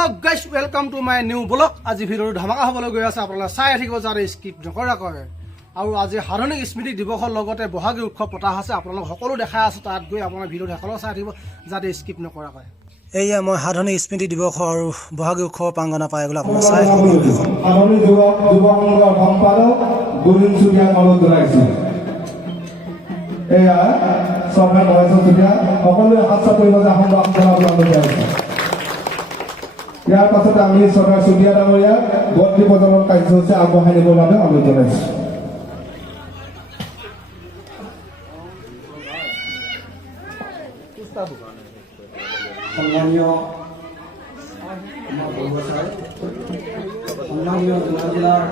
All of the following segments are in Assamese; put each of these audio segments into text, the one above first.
Hello guys welcome to my new blog आज भिडिओ धमाका हबले गय আছে আপোনালোকে চাই থাকিব যাতে স্কিপ নকৰা কৰে আৰু আজি হাৰণিক স্মৃতি দিৱসৰ লগতে বহাগী উৎসৱ পতা আছে আপোনালোক সকলো দেখাই আছে তাত গৈ আপোনাৰ ভিডিও সকলো চাই থাকিব যাতে স্কিপ নকৰা কৰে এইয়া মই হাৰণিক স্মৃতি দিৱস আৰু বহাগী উৎসৱ পাংগনা পাই গলা আপোনালোক চাই থাকিব হাৰণি যুৱক সংঘৰ সম্পাদক গুৰুন চুটিয়া কলত জনাইছে এয়া চৰকাৰ মহেশ চুটিয়া সকলোৱে হাত চাপৰিব যে সম্মান জনাবলৈ আছে ইয়াৰ পাছতে আমি চৰকাৰ চুটিয়া ডাঙৰীয়া বন্তি প্ৰদানৰ কাৰ্যসূচী আগবঢ়াই নিবৰ বাবে অনুৰোধ জনাইছোঁ সম্মানীয় জিলাৰ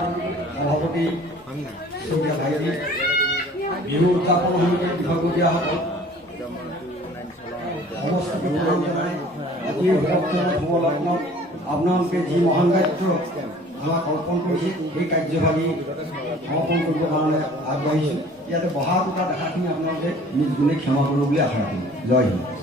সভাপতি চুটিয়া ভাইটি বিহু উদযাপন সমিতিৰ বিভাগীয়সকল সমস্ত আজিৰ শুভলগ্নত আপোনালোকে যি মহান কাৰ্য আমাক অৰ্পণ কৰিছে সেই কাৰ্যভাগী সমৰ্পণ কৰিবৰ কাৰণে আগবাঢ়িছোঁ ইয়াতে বহা দুটা দেখাখিনি আপোনালোকে নিজ গুণে ক্ষমা কৰিব বুলি আশা ৰাখিম জয় হিন্দ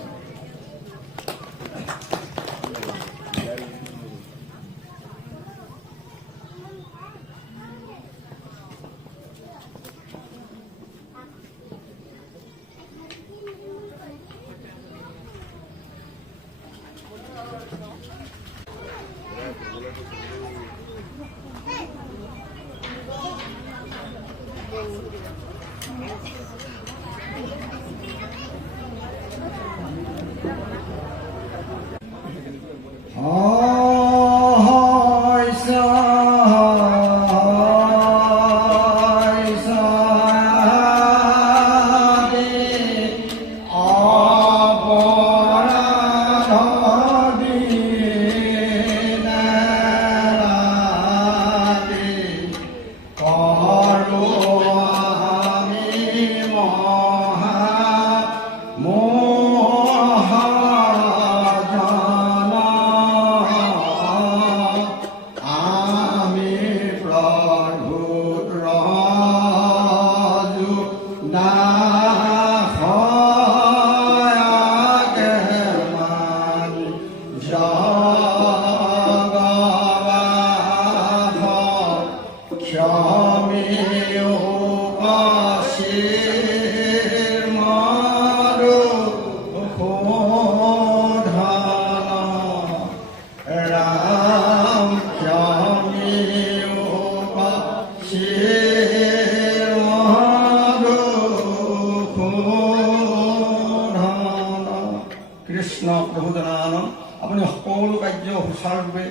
কৃষ্ণ প্ৰভু জনানন্দ আপুনি সকলো কাৰ্য সুচাৰুৰূপে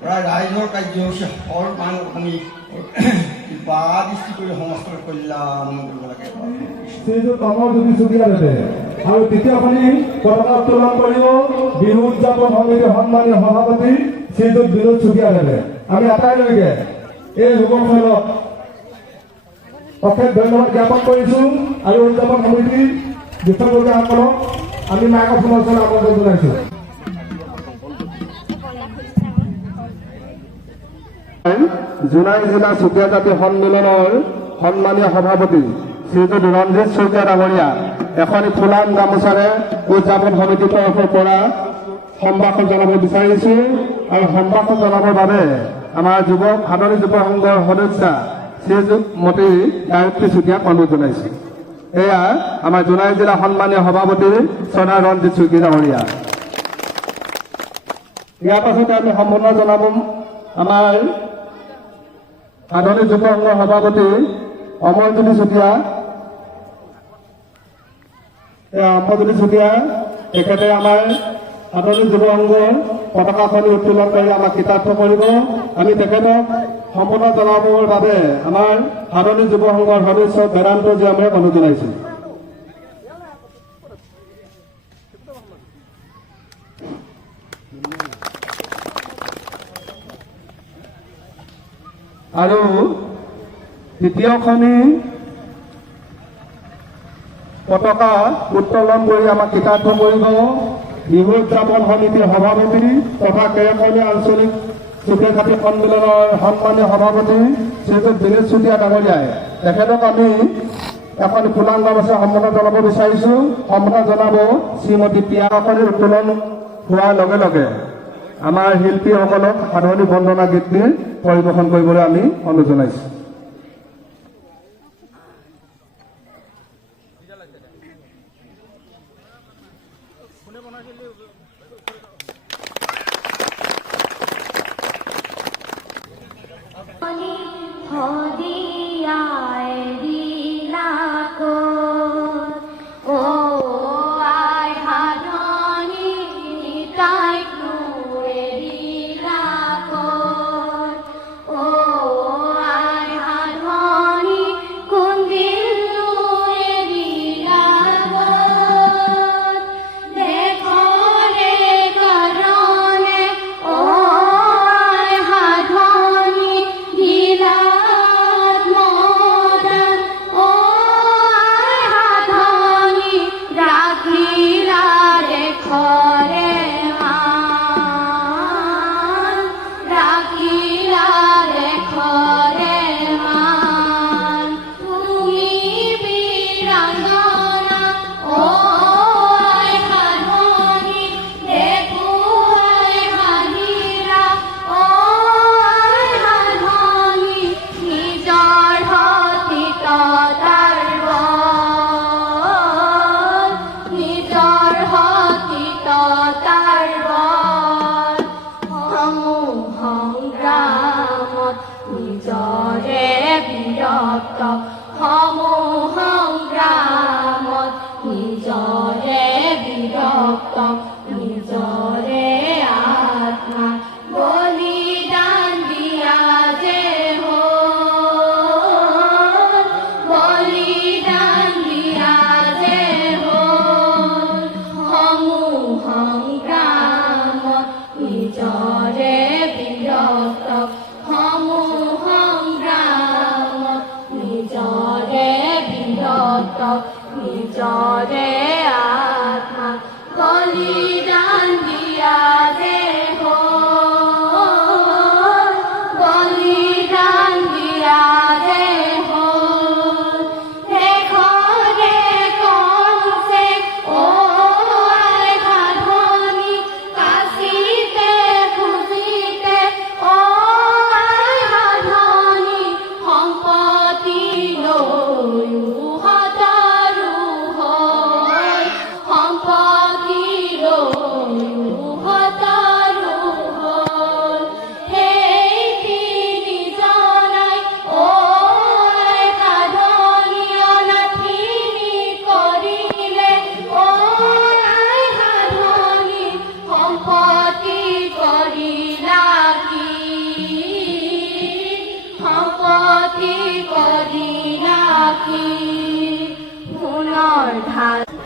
প্ৰায় ৰাইজৰ কাৰ্যসূচী সফল মান আপুনি কৃপা দৃষ্টি কৰি সমস্ত কল্যাণ কৰিব লাগে শ্ৰীযুত অমৰজ্যোতি চুতীয়াদেৱে আৰু তৃতীয়খনি পতাকা উত্তোলন কৰিব বিহু উদযাপন সমিতিৰ সন্মানীয় সভাপতি শ্ৰীযুত বিনোদ চুতীয়াদেৱে আমি আটাইলৈকে এই যুৱকসকলক অশেষ ধন্যবাদ জ্ঞাপন কৰিছোঁ আৰু উদযাপন সমিতিৰ বিষয়ববীয়াসকলক আমি মাইক্ৰফোনৰ ওচৰত আমন্ত্ৰণ জনাইছোঁ জোনাই জিলা চুতীয়া জাতি সন্মিলনৰ সন্মানীয় সভাপতি শ্ৰীযুত ৰঞ্জিত চুতীয়া ডাঙৰীয়া এখনি ফুলাম গামোচাৰে উদযাপন সমিতিৰ তৰফৰ পৰা সম্ভাষণ জনাব বিচাৰিছোঁ আৰু সম্ভাষণ জনাবৰ বাবে আমাৰ হাৰণি যুৱ সংঘৰ সদস্যা শ্ৰীমতী গায়ত্ৰী চুতীয়াক অনুৰোধ জনাইছোঁ এয়া আমাৰ জোনাই জিলা সন্মানীয় সভাপতি চনা ৰঞ্জিত চুতীয়া ডাঙৰীয়া ইয়াৰ পাছতে আমি সম্বোধন জনাব আমাৰ হাৰণি যুৱ সংঘৰ সভাপতি অমৰজ্যোতি চুতীয়া অমৰজ্যোতি চুতীয়া তেখেতে আমাৰ হাৰণি যুৱ সংঘৰ পতাকাখনি উত্তোলন কৰি আমাক কৃতাৰ্থ কৰিব আমি তেখেতক সম্বোধন জনাবৰ বাবে আমাৰ হাৰণি যুৱ সংঘৰ সদস্য বেদান্ত জীয়ামে অনুৰোধ জনাইছোঁ আৰু তৃতীয়খনি পতাকা উত্তোলন কৰি আমাক কৃতাৰ্থ কৰিব বিহু উদযাপন সমিতিৰ সভাপতি তথা কেইখনীয়া আঞ্চলিক চুতীয়া জাতি সন্মিলনৰ সন্মানীয় সভাপতি শ্ৰীযুত বিনোদ চুতীয়া ডাঙৰীয়াই তেখেতক আমি এখন ফুলাম গামোচা সম্বোধন জনাব বিচাৰিছোঁ সম্বোধন জনাব শ্ৰীমতী পিয়াখনিৰ উত্তোলন হোৱাৰ লগে লগে আমাৰ শিল্পীসকলক সাধনী বন্দনা গীতটি পৰিৱেশন কৰিবলৈ আমি অনুৰোধ জনাইছোঁ।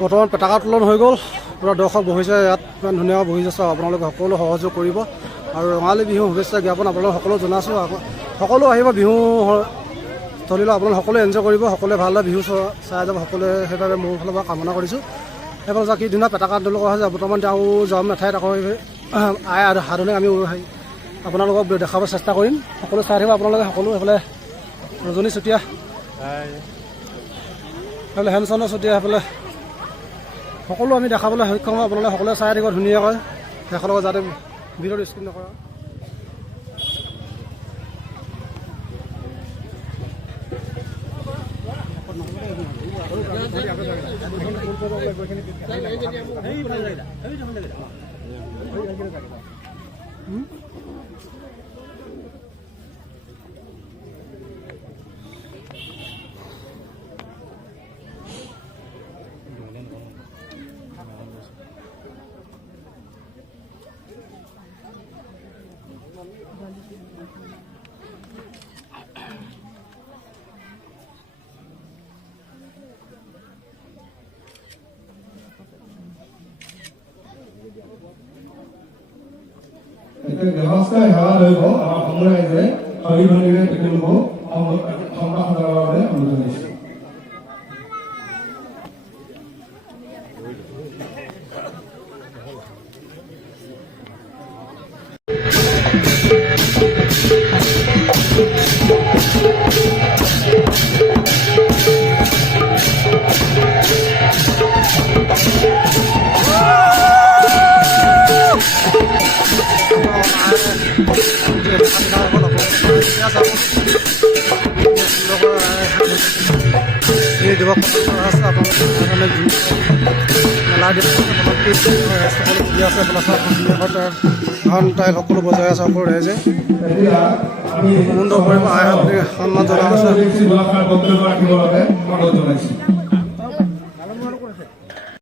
বৰ্তমান পতাকা উত্তোলন হৈ গ'ল, পূৰা দৰ্শক বহিছে ইয়াত, ইমান ধুনীয়াকৈ বহিছে। চাওক আপোনালোকে সকলো সহযোগ কৰিব আৰু ৰঙালী বিহু শুভেচ্ছা জ্ঞাপন আপোনালোক সকলো জনাইছোঁ। সকলো আহিব বিহু স্থলীলৈ, আপোনালোকে সকলোৱে এনজয় কৰিব, সকলোৱে ভালদৰে বিহু চাই যাব, সকলোৱে সেইবাবে মোৰ ফালৰ পৰা কামনা কৰিছোঁ। সেইফালে যাক কি ধুনীয়া পতাকা উত্তোলন কৰা হৈছে। বৰ্তমান তেওঁ যাম এঠাইত আকৌ আই আৰু সাধনে আমি আপোনালোকক দেখাব চেষ্টা কৰিম। সকলো চাই থাকিব আপোনালোকে, সকলো সেইফালে ৰজনী চুতীয়া, সেইফালে হেমচন্দ্ৰ চুতীয়া, সেইফালে সকলো আমি দেখাবলৈ সক্ষম হওঁ। আপোনালোকে সকলোৱে চাই থাকিব ধুনীয়াকৈ, শেষৰ লগত যাতে ভিডিঅ'টো স্কিপ নকৰা। ব্যৱস্থা সেৱা ধৰিব আমাৰ সমূহ ৰাইজে অভিভাৱীৰে তেওঁলোকক সম্ভাষণৰ বাবে অনুৰোধ জনাইছোঁ। দিৱস পতা আছে আপোনালোকে মেলা দিৱস সকলো বহি আছে ঘণ্টাই সকলো বজাই আছে সকলো ৰাইজে সুন্দৰ পৰিৱেশ আই আপুনি সন্মান জনাই আছে।